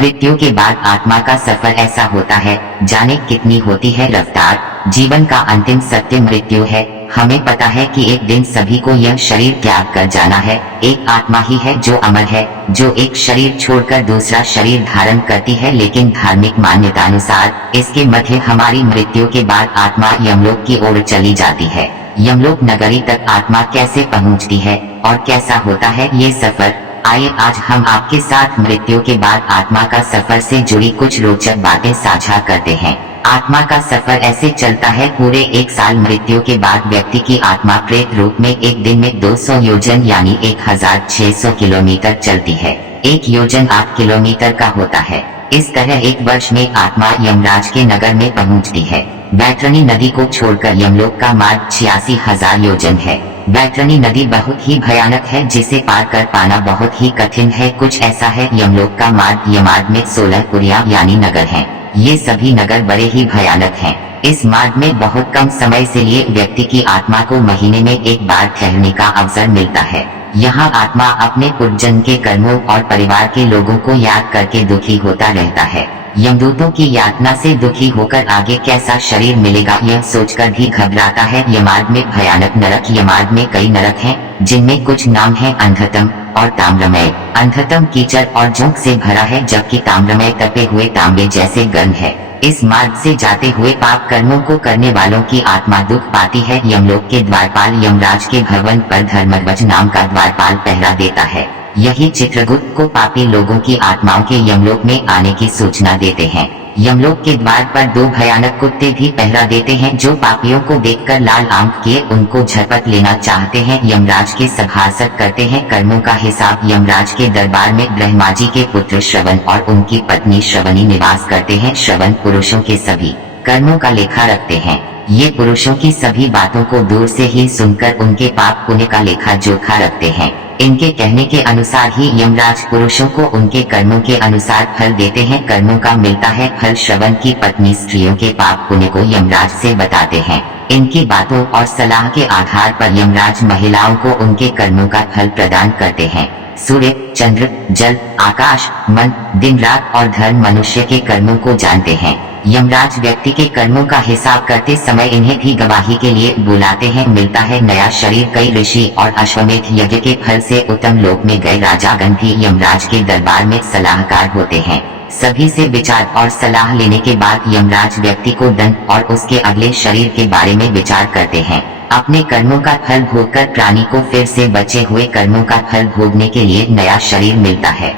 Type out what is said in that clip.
मृत्यु के बाद आत्मा का सफर ऐसा होता है, जाने कितनी होती है रफ्तार। जीवन का अंतिम सत्य मृत्यु है। हमें पता है कि एक दिन सभी को यह शरीर त्याग कर जाना है। एक आत्मा ही है जो अमर है, जो एक शरीर छोड़कर दूसरा शरीर धारण करती है। लेकिन धार्मिक मान्यता अनुसार इसके मध्य हमारी मृत्यु के बाद आत्मा यमलोक की ओर चली जाती है। यमलोक नगरी तक आत्मा कैसे पहुंचती है और कैसा होता है ये सफर, आइए आज हम आपके साथ मृत्यु के बाद आत्मा का सफर से जुड़ी कुछ रोचक बातें साझा करते हैं। आत्मा का सफर ऐसे चलता है, पूरे एक साल मृत्यु के बाद व्यक्ति की आत्मा प्रेत रूप में एक दिन में 200 योजन यानी 1600 किलोमीटर चलती है। एक योजन 8 किलोमीटर का होता है। इस तरह एक वर्ष में आत्मा यमराज के नगर में पहुंचती है। बैतरणी नदी को छोड़कर यमलोक का मार्ग 86,000 योजन है। बैतरणी नदी बहुत ही भयानक है, जिसे पार कर पाना बहुत ही कठिन है। कुछ ऐसा है, यमलोक का मार्ग यमार्ग में 16 पुरिया यानी नगर हैं। ये सभी नगर बड़े ही भयानक हैं। इस मार्ग में बहुत कम समय से लिए व्यक्ति की आत्मा को महीने में एक बार ठहरने का अवसर मिलता है। यहाँ आत्मा अपने पूर्वजन्म के कर्मों और परिवार के लोगों को याद करके दुखी होता रहता है। यमदूतों की यातना से दुखी होकर आगे कैसा शरीर मिलेगा यह सोचकर भी घबराता है। यमार्ग में भयानक नरक, यमार्ग में कई नरक हैं, जिनमें कुछ नाम है अंधतम और ताम्रमय। अंधतम कीचड़ और जोंक से भरा है, जबकि ताम्रमय तपे हुए तांबे जैसे गर्म है। इस मार्ग से जाते हुए पाप कर्मों को करने वालों की आत्मा दुख पाती है। यमलोक के द्वारपाल यमराज के भवन पर धर्मध्वज नाम का द्वारपाल पहरा देता है। यही चित्रगुप्त को पापी लोगों की आत्माओं के यमलोक में आने की सूचना देते हैं। यमलोक के द्वार पर 2 भयानक कुत्ते भी पहरा देते हैं, जो पापियों को देखकर लाल आंख किए उनको झपट लेना चाहते हैं। यमराज के सभासद करते हैं कर्मों का हिसाब। यमराज के दरबार में ब्रह्माजी के पुत्र श्रवण और उनकी पत्नी श्रवणी निवास करते हैं। श्रवण पुरुषों के सभी कर्मों का लेखा रखते हैं। ये पुरुषों की सभी बातों को दूर से ही सुनकर उनके पाप पुण्य का लेखा जोखा रखते हैं। इनके कहने के अनुसार ही यमराज पुरुषों को उनके कर्मों के अनुसार फल देते हैं। कर्मों का मिलता है फल। श्रवण की पत्नी स्त्रियों के पाप पुण्य को यमराज से बताते हैं। इनकी बातों और सलाह के आधार पर यमराज महिलाओं को उनके कर्मों का फल प्रदान करते हैं। सूर्य, चंद्र, जल, आकाश, मन, दिन रात और धर्म मनुष्य के कर्मों को जानते हैं। यमराज व्यक्ति के कर्मों का हिसाब करते समय इन्हें भी गवाही के लिए बुलाते हैं। मिलता है नया शरीर। कई ऋषि और अश्वमेध यज्ञ के फल से उत्तम लोक में गए राजागण भी यमराज के दरबार में सलाहकार होते हैं। सभी से विचार और सलाह लेने के बाद यमराज व्यक्ति को दंड और उसके अगले शरीर के बारे में विचार करते हैं। अपने कर्मों का फल भोगकर प्राणी को फिर से बचे हुए कर्मों का फल भोगने के लिए नया शरीर मिलता है।